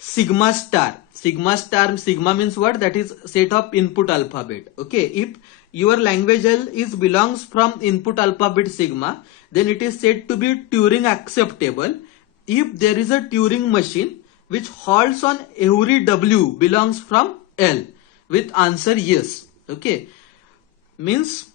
sigma star. Sigma means what? That is set of input alphabet. Okay, if your language L is belongs from input alphabet sigma, then it is said to be Turing acceptable if there is a Turing machine which halts on every W belongs from L with answer yes. Okay, means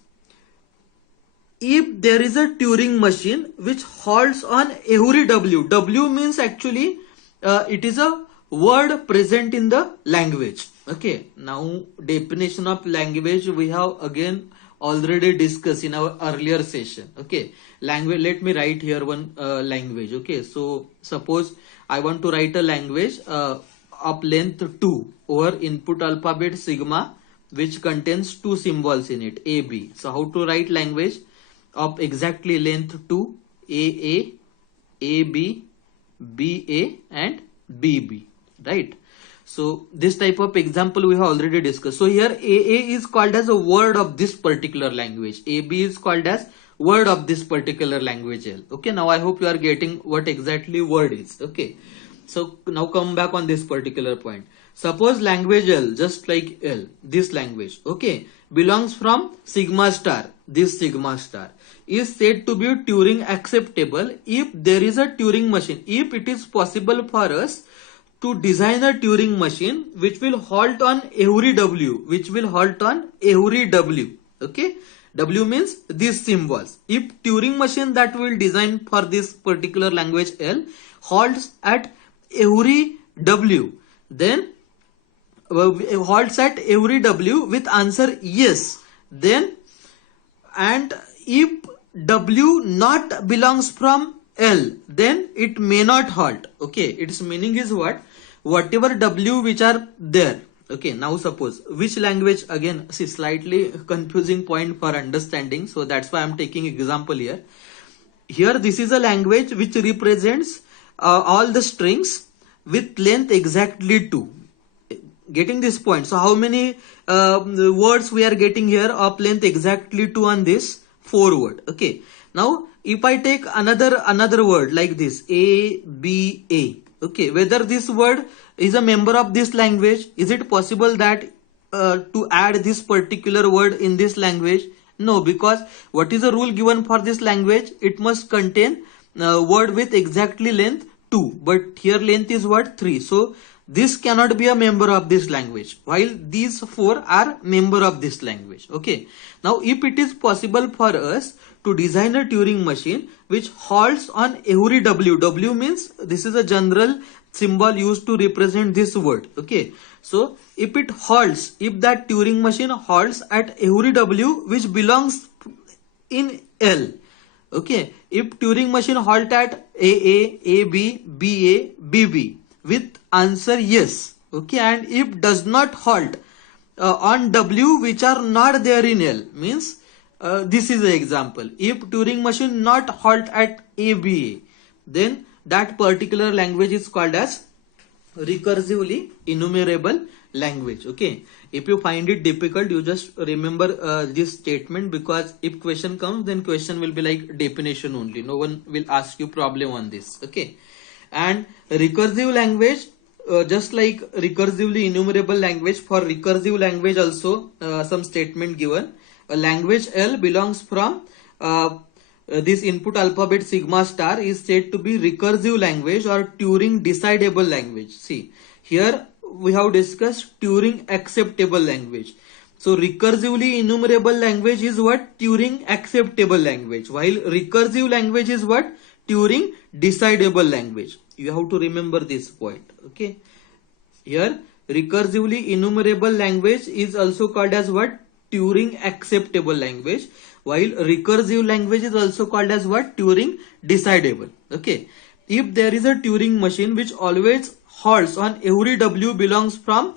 if there is a Turing machine which halts on every W means actually it is a word present in the language. Okay, now definition of language we have again already discussed in our earlier session. Okay, language, let me write here one language. Okay, so suppose I want to write a language of length 2 over input alphabet sigma which contains two symbols in it, A, B. So how to write language of exactly length 2, AA, AB, BA and BB, right? So this type of example we have already discussed. So here AA is called as a word of this particular language. AB is called as word of this particular language L. Okay, now I hope you are getting what exactly word is. Okay, so now come back on this particular point. Suppose language L, just like L, this language, okay, belongs from sigma star. This sigma star is said to be Turing acceptable if there is a Turing machine. If it is possible for us to design a Turing machine which will halt on every W, okay, W means these symbols. If Turing machine that will design for this particular language L halts at every W, then halts at every W with answer yes, then and if W not belongs from L, then it may not halt. Okay, its meaning is what? Whatever W which are there. Okay, now suppose which language, again see slightly confusing point for understanding, so that's why I'm taking example here. Here this is a language which represents all the strings with length exactly 2. Getting this point? So how many words we are getting here of length exactly 2 on this? 4 word. Okay, now if I take another word like this, A, B, A, okay, whether this word is a member of this language, is it possible that to add this particular word in this language? No, because what is the rule given for this language? It must contain word with exactly length 2, but here length is what? 3. So this cannot be a member of this language, while these 4 are member of this language. Okay, now if it is possible for us to design a Turing machine which halts on every W means this is a general symbol used to represent this word. Okay, so if it halts, if that Turing machine halts at every W which belongs in L, okay, if Turing machine halt at AA, AB, BA, BB with answer yes, okay, and if does not halt on W which are not there in L, means this is the example. If Turing machine not halt at ABA, then that particular language is called as recursively enumerable language. Okay, if you find it difficult, you just remember this statement, because if question comes, then question will be like definition only. No one will ask you problem on this. Okay, and recursive language, just like recursively enumerable language, for recursive language also some statement given. A language L belongs from this input alphabet sigma star is said to be recursive language or Turing decidable language. See, here we have discussed Turing acceptable language. So recursively enumerable language is what? Turing acceptable language, while recursive language is what? Turing decidable language. You have to remember this point. Okay, here recursively enumerable language is also called as what? Turing acceptable language, while recursive language is also called as what? Turing decidable. Okay, if there is a Turing machine which always halts on every W belongs from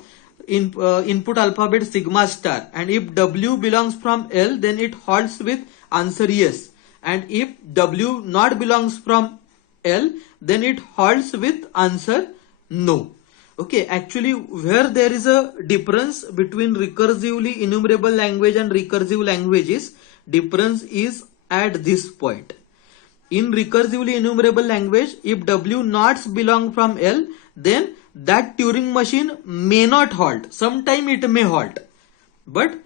input alphabet sigma star, and if W belongs from L, then it halts with answer yes, and if W not belongs from L, then it halts with answer no. Okay, actually where there is a difference between recursively enumerable language and recursive languages, difference is at this point. In recursively enumerable language, if W nots belong from L, then that Turing machine may not halt. Sometime it may halt, but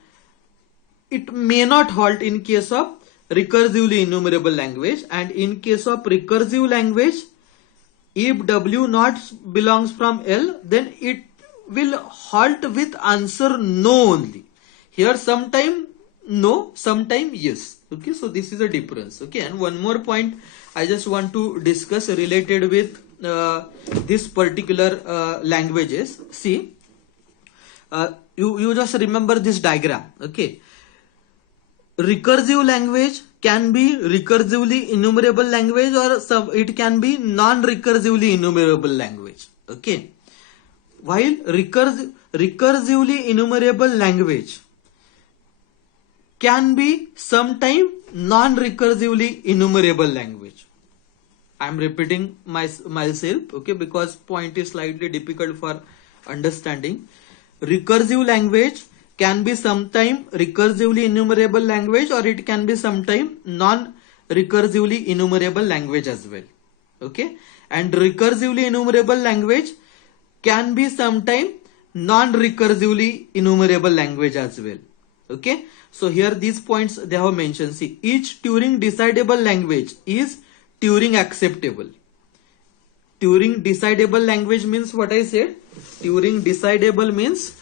it may not halt in case of recursively enumerable language. And in case of recursive language, if W not belongs from L, then it will halt with answer no only. Here sometime no, sometime yes. Okay, so this is a difference. Okay, and one more point I just want to discuss related with this particular languages. See, you just remember this diagram. Okay, recursive language can be recursively enumerable language, or it can be non-recursively enumerable language. Okay, while recursively enumerable language can be sometime non-recursively enumerable language. I am repeating myself, okay, because point is slightly difficult for understanding. Recursive language can be sometime recursively enumerable language, or it can be sometime non-recursively enumerable language as well. Okay, and recursively enumerable language can be sometime non-recursively enumerable language as well. Okay, so here these points they have mentioned. See, each Turing decidable language is Turing acceptable. Turing decidable language means what I said. Turing decidable means,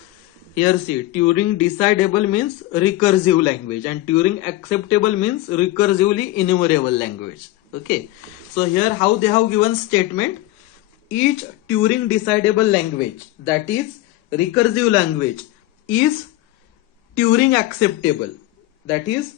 here see, Turing decidable means recursive language, and Turing acceptable means recursively enumerable language. Okay, so here how they have given statement: each Turing decidable language, that is recursive language, is Turing acceptable, that is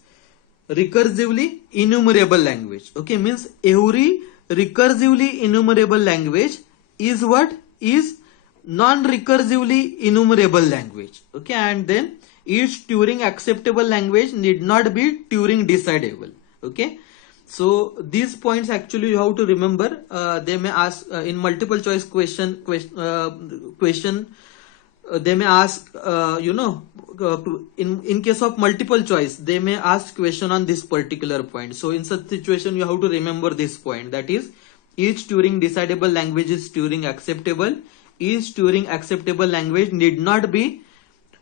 recursively enumerable language. Okay, means every recursively enumerable language is what? Is non-recursively enumerable language. Okay, and then each Turing acceptable language need not be Turing decidable. Okay, so these points actually you have to remember. They may ask in multiple choice question. They may ask, in case of multiple choice, they may ask question on this particular point. So in such situation, you have to remember this point, that is, each Turing decidable language is Turing acceptable. Each Turing acceptable language need not be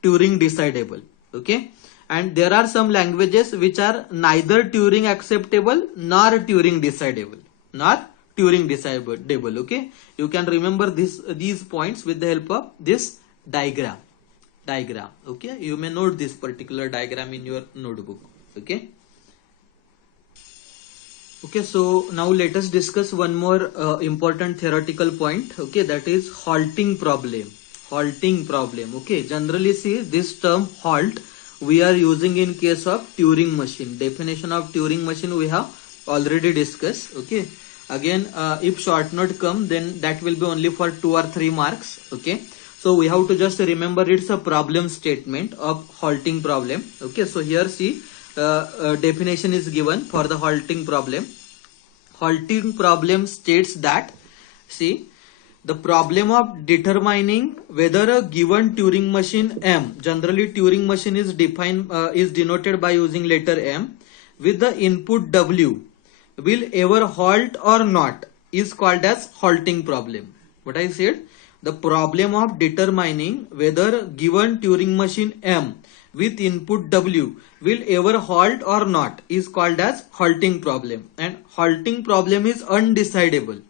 Turing decidable. Okay, and there are some languages which are neither Turing acceptable nor Turing decidable. Okay, you can remember these points with the help of this diagram. Okay, you may note this particular diagram in your notebook. Okay, so now let us discuss one more important theoretical point. Okay, that is halting problem. Okay, generally see this term halt we are using in case of Turing machine. Definition of Turing machine we have already discussed. Okay, again if short note come, then that will be only for 2 or 3 marks. Okay, so we have to just remember it's a problem statement of halting problem. Okay, so here see, definition is given for the halting problem. Halting problem states that, see, the problem of determining whether a given Turing machine M, generally Turing machine is denoted by using letter M, with the input W will ever halt or not, is called as halting problem. What I said, the problem of determining whether given Turing machine M with input W will ever halt or not is called as halting problem. And halting problem is undecidable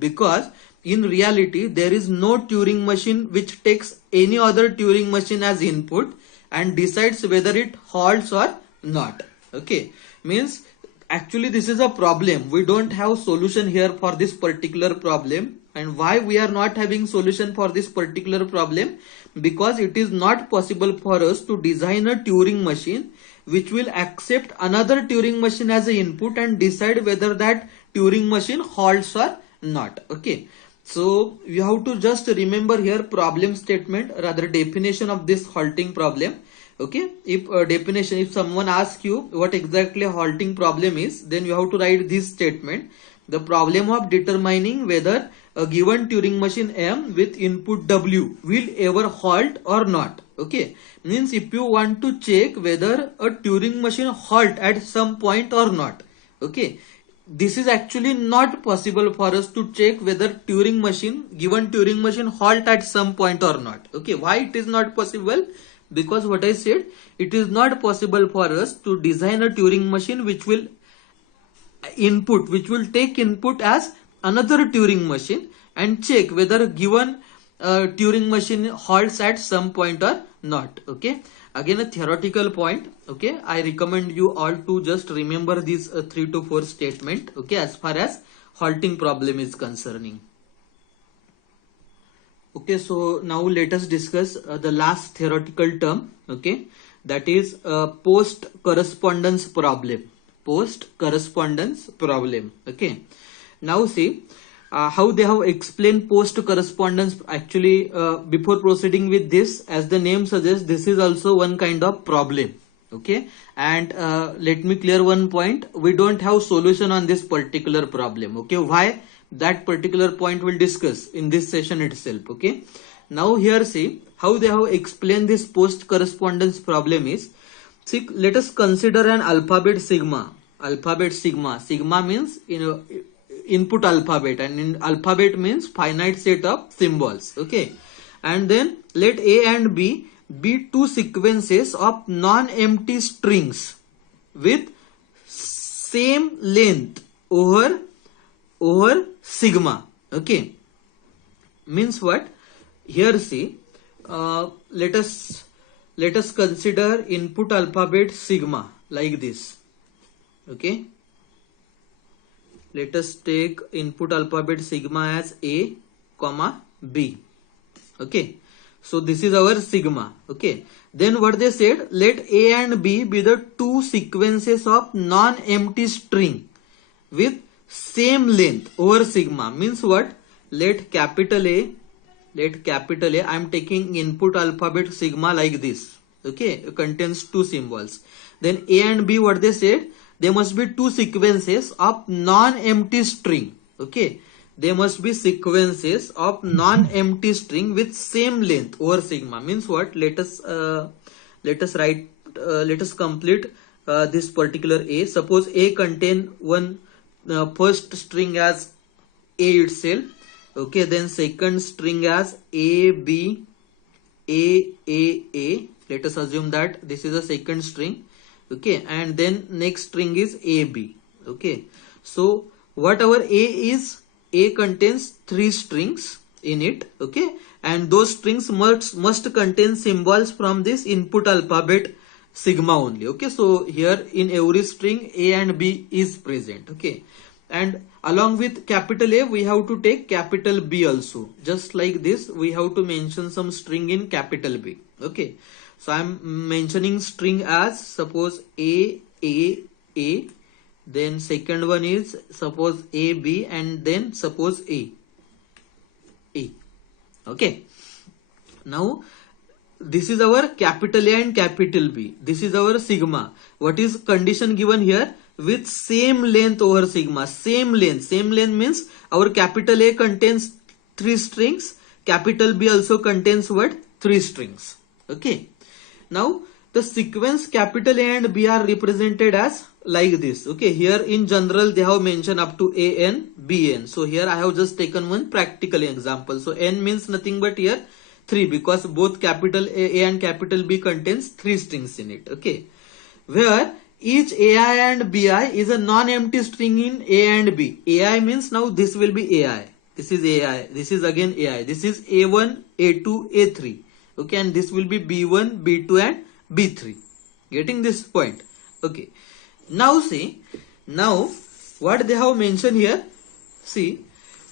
because in reality there is no Turing machine which takes any other Turing machine as input and decides whether it halts or not. Okay, means actually this is a problem. We don't have solution here for this particular problem. And why we are not having solution for this particular problem? Because it is not possible for us to design a Turing machine which will accept another Turing machine as an input and decide whether that Turing machine halts or not. Okay, so you have to just remember here problem statement, rather definition of this halting problem. Okay, if someone asks you what exactly halting problem is, then you have to write this statement: the problem of determining whether a given Turing machine M with input W will ever halt or not. Okay, means if you want to check whether a Turing machine halt at some point or not. Okay, this is actually not possible for us to check whether Turing machine, given Turing machine halt at some point or not. Okay, why it is not possible? Because what I said, it is not possible for us to design a Turing machine which will take input as another Turing machine and check whether given Turing machine halts at some point or not. Okay, again a theoretical point. Okay, I recommend you all to just remember these 3 to 4 statement. Okay, as far as halting problem is concerning. Okay, so now let us discuss the last theoretical term. Okay, that is post correspondence problem. Post correspondence problem. Okay, now see how they have explained post correspondence. Actually, before proceeding with this, as the name suggests, this is also one kind of problem. Okay, and let me clear one point. We don't have solution on this particular problem. Okay, why? That particular point we'll discuss in this session itself. Okay, now here see how they have explained this post correspondence problem is. See, let us consider an alphabet sigma. Alphabet sigma. Sigma means input alphabet, and in alphabet means finite set of symbols. Okay, and then let A and B be two sequences of non-empty strings with same length over sigma. Okay, means what? Here see, let us consider input alphabet sigma like this. Okay, let us take input alphabet sigma as A comma B. Okay, so this is our sigma. Okay, then what they said, let A and B be the two sequences of non-empty string with same length over sigma. Means what? Let capital A, I am taking input alphabet sigma like this. Okay, it contains two symbols. Then A and B, what they said, they must be two sequences of non-empty string. Okay, they must be sequences of non-empty string with same length over sigma. Means what? Let us complete this particular A. Suppose A contain one first string as A itself. Okay, then second string as A, B, A. Let us assume that this is a second string. Okay, and then next string is AB. Okay, so whatever A is, A contains 3 strings in it. Okay, and those strings must contain symbols from this input alphabet sigma only. Okay, so here in every string A and B is present. Okay, and along with capital A we have to take capital B also. Just like this we have to mention some string in capital B. Okay, so I am mentioning string as suppose A, then second one is suppose AB, and then suppose A. Okay, now this is our capital A and capital B. This is our sigma. What is condition given here? With same length over sigma. Same length means our capital A contains 3 strings, capital B also contains what? 3 strings. Okay, now the sequence capital A and B are represented as like this. Okay, here in general they have mentioned up to AN, BN. So here I have just taken one practical example. So N means nothing but here 3, because both capital A and capital B contains 3 strings in it. Okay, where each AI and BI is a non-empty string in A and B. AI means now this will be AI. This is AI. This is again AI. This is A1, A2, A3. Okay, and this will be B1, B2 and B3. Getting this point? Okay. Now see, now what they have mentioned here, see,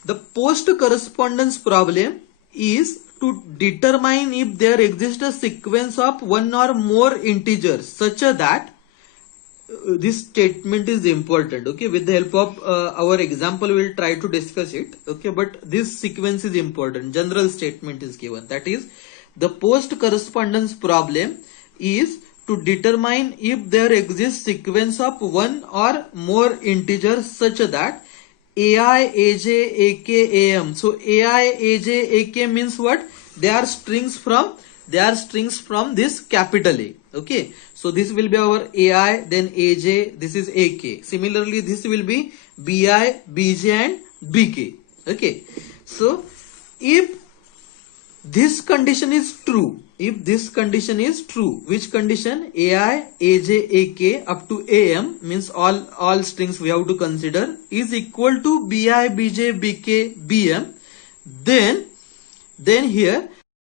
the post correspondence problem is to determine if there exists a sequence of one or more integers such that this statement is important. Okay, with the help of our example we will try to discuss it. Okay, but this sequence is important. General statement is given, that is the post correspondence problem is to determine if there exists sequence of one or more integers such that AI, AJ, AK, AM. So AI, AJ, AK means what? They are strings from this capital A. Okay, so this will be our AI, then AJ, this is AK. Similarly, this will be BI, BJ and BK. Okay, so if this condition is true, if this condition is true, which condition? AI, AJ, AK up to AM means all strings we have to consider is equal to BI, BJ, BK, BM. Then here